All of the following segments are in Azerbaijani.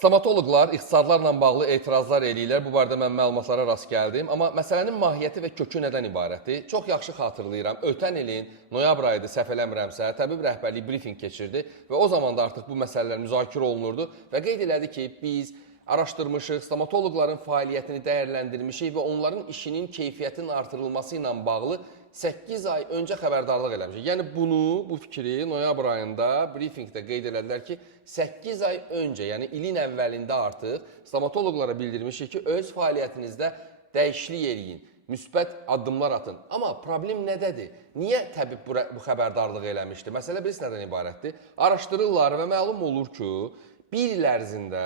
Stomatoloqlar ixtisarlarla bağlı etirazlar eləyirlər. Bu barədə mən məlumatlara rast gəldim. Amma məsələnin mahiyyəti və kökü nədən ibarətdir? Çox yaxşı xatırlayıram. Ötən ilin noyabr ayıdır, səhv eləmirəmsə, təbib rəhbərliyi brifinq keçirdi və o zaman da artıq bu məsələlər müzakirə olunurdu və qeyd elədi ki, biz araşdırmışıq, stomatoloqların fəaliyyətini dəyərləndirmişik və onların işinin keyfiyyətinin artırılması ilə bağlı 8 ay öncə xəbərdarlıq eləmişik. Yəni bu fikri noyabr ayında brifinqdə qeyd elədilər ki, 8 ay öncə, yəni ilin əvvəlində artıq stomatoloqlara bildirmişik ki, öz fəaliyyətinizdə dəyişiklik eləyin, müsbət addımlar atın. Amma problem nədədir? Niyə təbib bu xəbərdarlığı eləmişdi? Məsələ bilirsiniz nədən ibarətdir? Araşdırırlar və məlum olur ki, bir il ərzində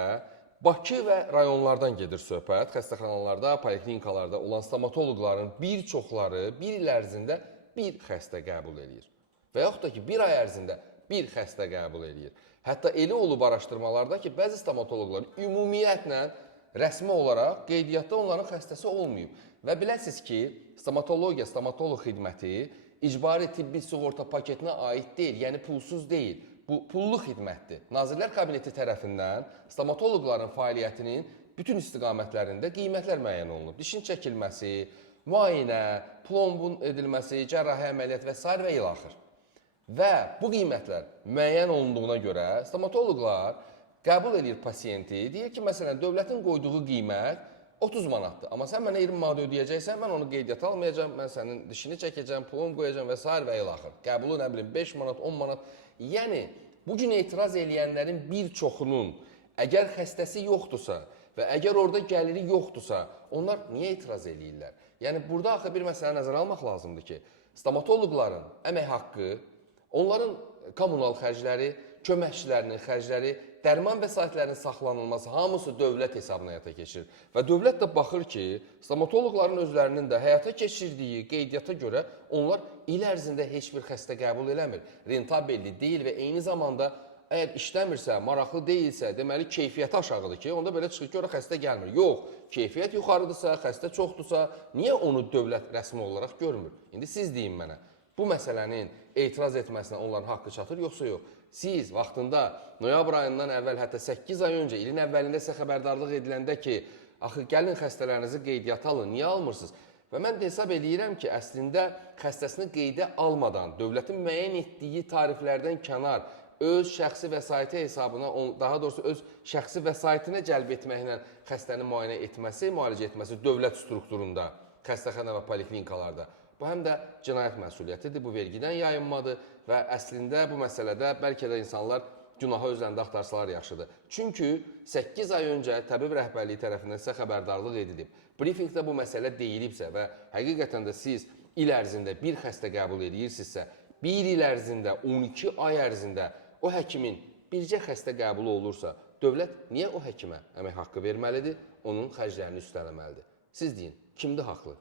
Bakı və rayonlardan gedir söhbət, xəstəxanalarda, poliklinikalarda olan stomatoloqların bir çoxları bir il ərzində bir xəstə qəbul edir. Və yaxud da ki, bir ay ərzində bir xəstə qəbul edir. Hətta elə olub araşdırmalarda ki, bəzi stomatoloqlar ümumiyyətlə rəsmi olaraq qeydiyyatda onların xəstəsi olmayıb. Və biləsiniz ki, stomatologiya, stomatoloq xidməti icbari tibbi sığorta paketinə aid deyil, yəni pulsuz deyil. Bu pullu xidmətdir. Nazirlər Kabineti tərəfindən stomatoloqların fəaliyyətinin bütün istiqamətlərində qiymətlər müəyyən olunub. Dişin çəkilməsi, müayinə, plombun edilməsi, cərrahi əməliyyat və s. və ilaxır. Və bu qiymətlər müəyyən olunduğuna görə stomatoloqlar qəbul edir pasiyenti, deyir ki, məsələn, dövlətin qoyduğu qiymət 30 manatdır. Amma sən mənə 20 manat ödəyəcəksən, mən onu qeydiyyata almayacağam, mən sənin dişini çəkəcəm, plomb qoyacağam və s. və ilaxır. Qəbulu nə bilim 5 manat, 10 manat. Yəni, bugün etiraz eləyənlərin bir çoxunun əgər xəstəsi yoxdursa və əgər orada gəliri yoxdursa, onlar niyə etiraz eləyirlər? Yəni, burada axı bir məsələ nəzərə almaq lazımdır ki, stomatoloqların əmək haqqı, onların kommunal xərcləri, köməkçilərinin xərcləri, dərman vəsaitlərinin saxlanılması hamısı dövlət hesabına həyata keçirir. Və dövlət də baxır ki, stomatoloqların özlərinin də həyata keçirdiyi qeydiyyata görə onlar il ərzində heç bir xəstə qəbul eləmir. Rentabelli deyil və eyni zamanda əgər işləmirsə, maraqlı deyilsə, deməli keyfiyyəti aşağıdır ki, onda belə çıxır ki, ora xəstə gəlmir. Yox, keyfiyyət yuxarıdırsa, xəstə çoxdursa, niyə onu dövlət rəsmi olaraq görmür? İndi siz deyin mənə, bu məsələnin etiraz etməsinə onların haqqı çatır, yoxsa yox? Siz vaxtında noyabr ayından əvvəl, hətta 8 ay öncə, ilin əvvəlində sizə xəbərdarlıq ediləndə ki, axı gəlin xəstələrinizi qeydiyyata alın, niyə almırsınız? Və mən də hesab eləyirəm ki, əslində xəstəsini qeydə almadan, dövlətin müəyyən etdiyi tariflərdən kənar, öz şəxsi vəsaiti hesabına, daha doğrusu öz şəxsi vəsaitinə cəlb etməklə xəstəni müayinə etməsi, müalicə etməsi dövlət strukturunda, xəstəxana və poliklinikalarda. Bu həm də cinayət məsuliyyətidir, bu vergidən yayınmadır və əslində bu məsələdə bəlkə də insanlar günahı özlərində axtarsalar yaxşıdır. Çünki 8 ay öncə təbib rəhbərliyi tərəfindən sizə xəbərdarlıq edilib. Brifinqdə bu məsələ deyilibsə və həqiqətən də siz il ərzində bir xəstə qəbul edirsinizsə, bir il ərzində, 12 ay ərzində o həkimin bircə xəstə qəbulu olursa, dövlət niyə o həkimə əmək haqqı verməlidir, onun xərclərini üstələməlidir? Siz deyin, kimdir haqlı?